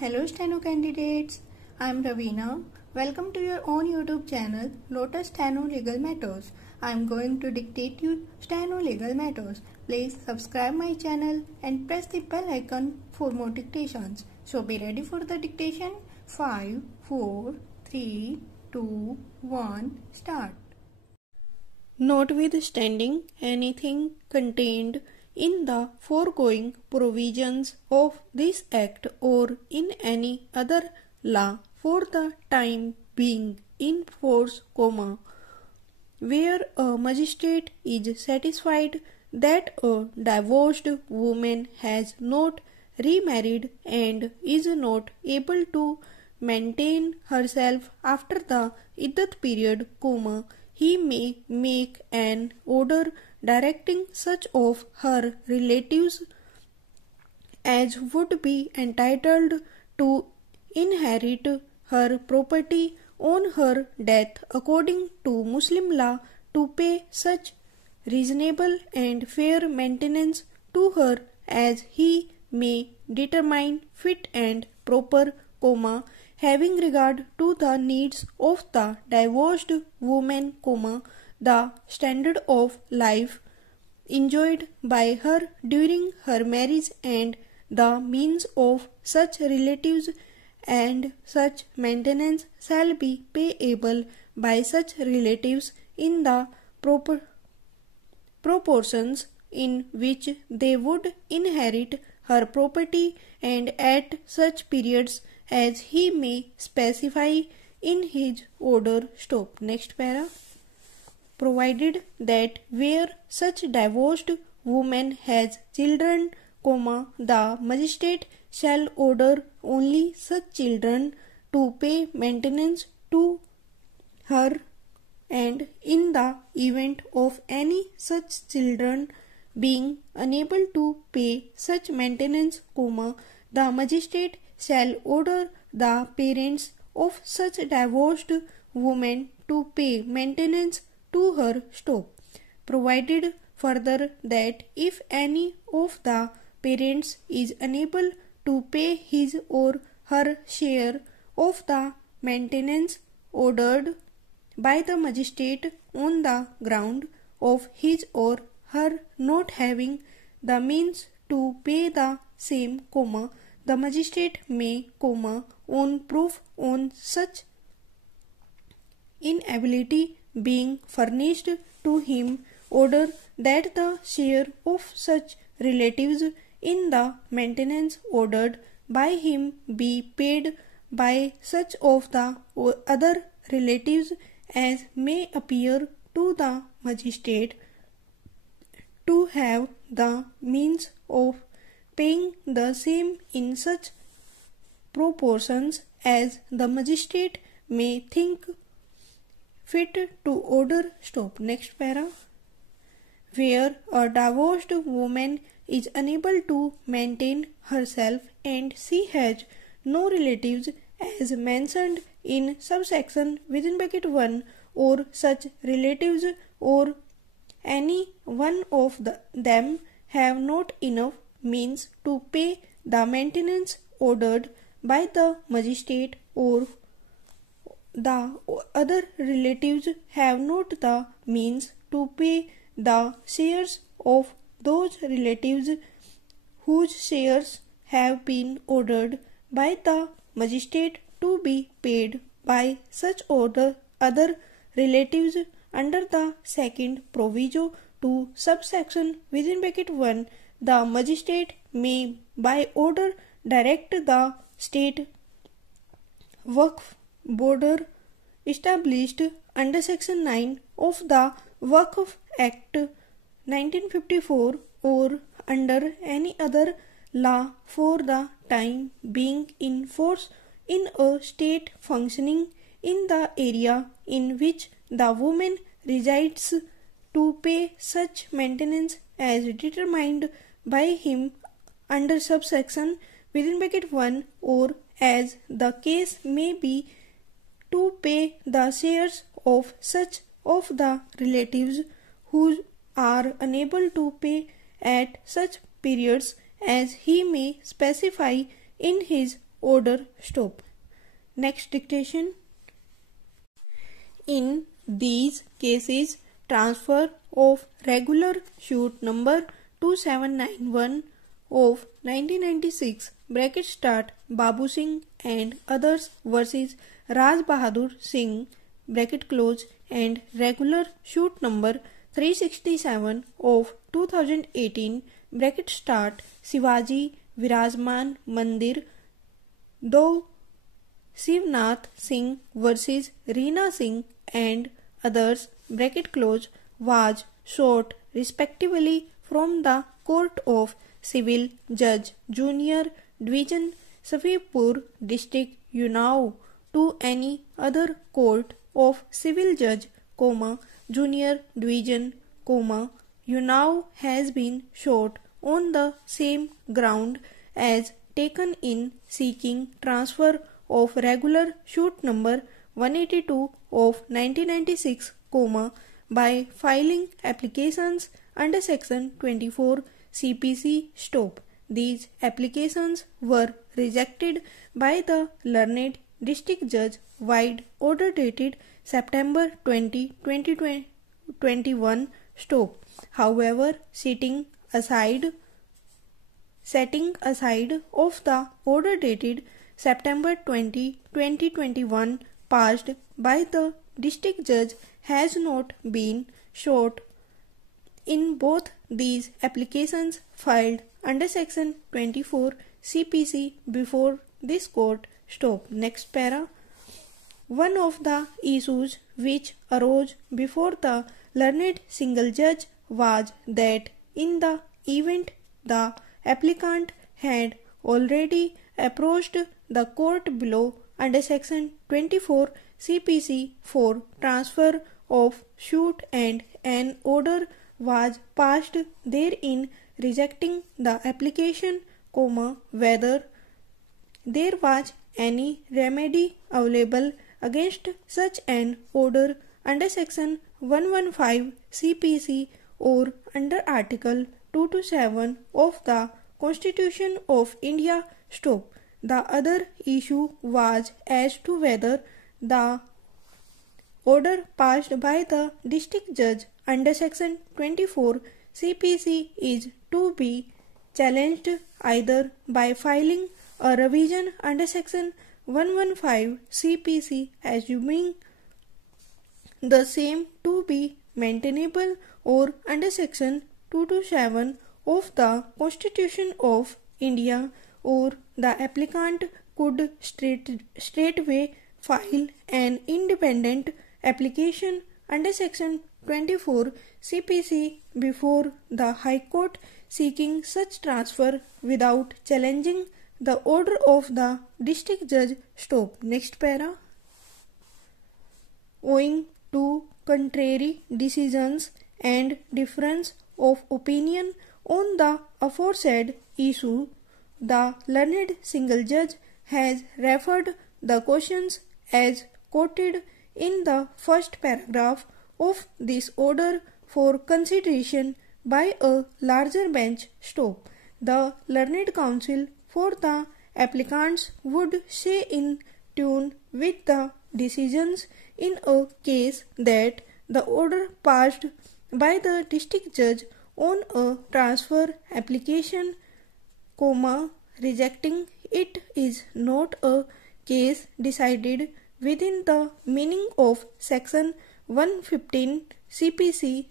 Hello Steno candidates, I am Ravina. Welcome to your own YouTube channel Lotus Steno Legal Matters. I am going to dictate you Steno Legal Matters. Please subscribe my channel and press the bell icon for more dictations. So be ready for the dictation. 5, 4, 3, 2, 1, start. Notwithstanding anything contained in the foregoing provisions of this Act or in any other law for the time being in force, where a magistrate is satisfied that a divorced woman has not remarried and is not able to maintain herself after the iddat period, he may make an order directing such of her relatives as would be entitled to inherit her property on her death according to Muslim law to pay such reasonable and fair maintenance to her as he may determine fit and proper, having regard to the needs of the divorced woman, the standard of life enjoyed by her during her marriage and the means of such relatives, and such maintenance shall be payable by such relatives in the proportions in which they would inherit her property and at such periods as he may specify in his order. Next para. Provided that where such divorced woman has children, the magistrate shall order only such children to pay maintenance to her, and in the event of any such children being unable to pay such maintenance, the magistrate shall order the parents of such divorced woman to pay maintenance to her. Provided further that if any of the parents is unable to pay his or her share of the maintenance ordered by the magistrate on the ground of his or her not having the means to pay the same, the magistrate may, on proof on such inability being furnished to him, order that the share of such relatives in the maintenance ordered by him be paid by such of the other relatives as may appear to the magistrate to have the means of paying the same in such proportions as the magistrate may think fit to order. Next para. Where a divorced woman is unable to maintain herself and she has no relatives as mentioned in subsection within bracket 1, or such relatives or any one of them have not enough means to pay the maintenance ordered by the magistrate, or the other relatives have not the means to pay the shares of those relatives whose shares have been ordered by the magistrate to be paid by such other relatives under the second proviso to subsection within bracket 1, the magistrate may by order direct the state Waqf board established under section 9 of the Waqf Act 1954 or under any other law for the time being in force in a state functioning in the area in which the woman resides, to pay such maintenance as determined by him under subsection within bracket 1, or as the case may be, to pay the shares of such of the relatives who are unable to pay at such periods as he may specify in his order stop. Next dictation. In these cases, transfer of regular suit number 2791 of 1996 bracket start Babu Singh and others versus Raj Bahadur Singh bracket close and regular suit number 367 of 2018 bracket start Shivaji Virajman Mandir Do Shivnath Singh versus Reena Singh and others bracket close was sought respectively from the Court of Civil Judge Junior Division Safipur District Unnao to any other court of civil judge, Junior Division, Unnao has been sought on the same ground as taken in seeking transfer of regular suit number 182 of 1996, by filing applications under section 24 CPC stop. These applications were rejected by the learned district judge wide order dated September 20, 2021 stop. However, setting aside of the order dated September 20, 2021 passed by the district judge has not been sought in both these applications filed under section 24 CPC before this court stop. Next para. One of the issues which arose before the learned single judge was that in the event the applicant had already approached the court below under section 24 CPC for transfer of suit and an order was passed therein rejecting the application, whether there was any remedy available against such an order under section 115 CPC or under article 227 of the Constitution of India stop. The other issue was as to whether the order passed by the district judge under section 24 CPC is to be challenged either by filing a revision under section 115 CPC assuming the same to be maintainable or under section 227 of the Constitution of India, or the applicant could straightway file an independent application under section 24 CPC before the High Court seeking such transfer without challenging the order of the district judge stop. Next para. Owing to contrary decisions and difference of opinion on the aforesaid issue, the learned single judge has referred the questions as quoted in the first paragraph of this order for consideration by a larger bench stop. The learned counsel for the applicants would say in tune with the decisions in a case that the order passed by the district judge on a transfer application, rejecting it is not a case decided within the meaning of section 115 CPC,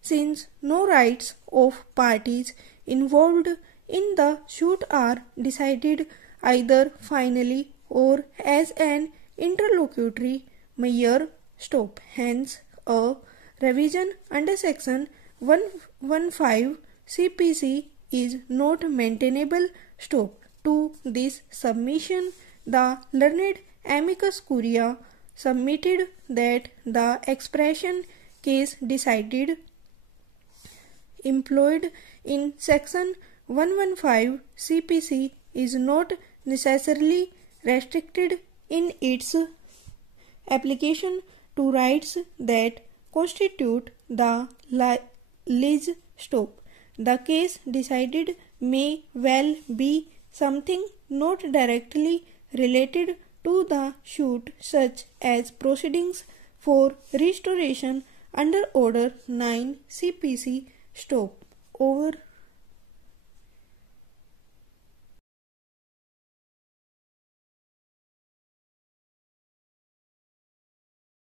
since no rights of parties involved in the suit are decided either finally or as an interlocutory measure stop. Hence, a revision under section 115 CPC is not maintainable stop. To this submission, the learned amicus curiae submitted that the expression case decided employed in section 115 CPC is not necessarily restricted in its application to rights that constitute the lease stop. The case decided may well be something not directly related to the suit, such as proceedings for restoration under Order 9 CPC. Stop. Over.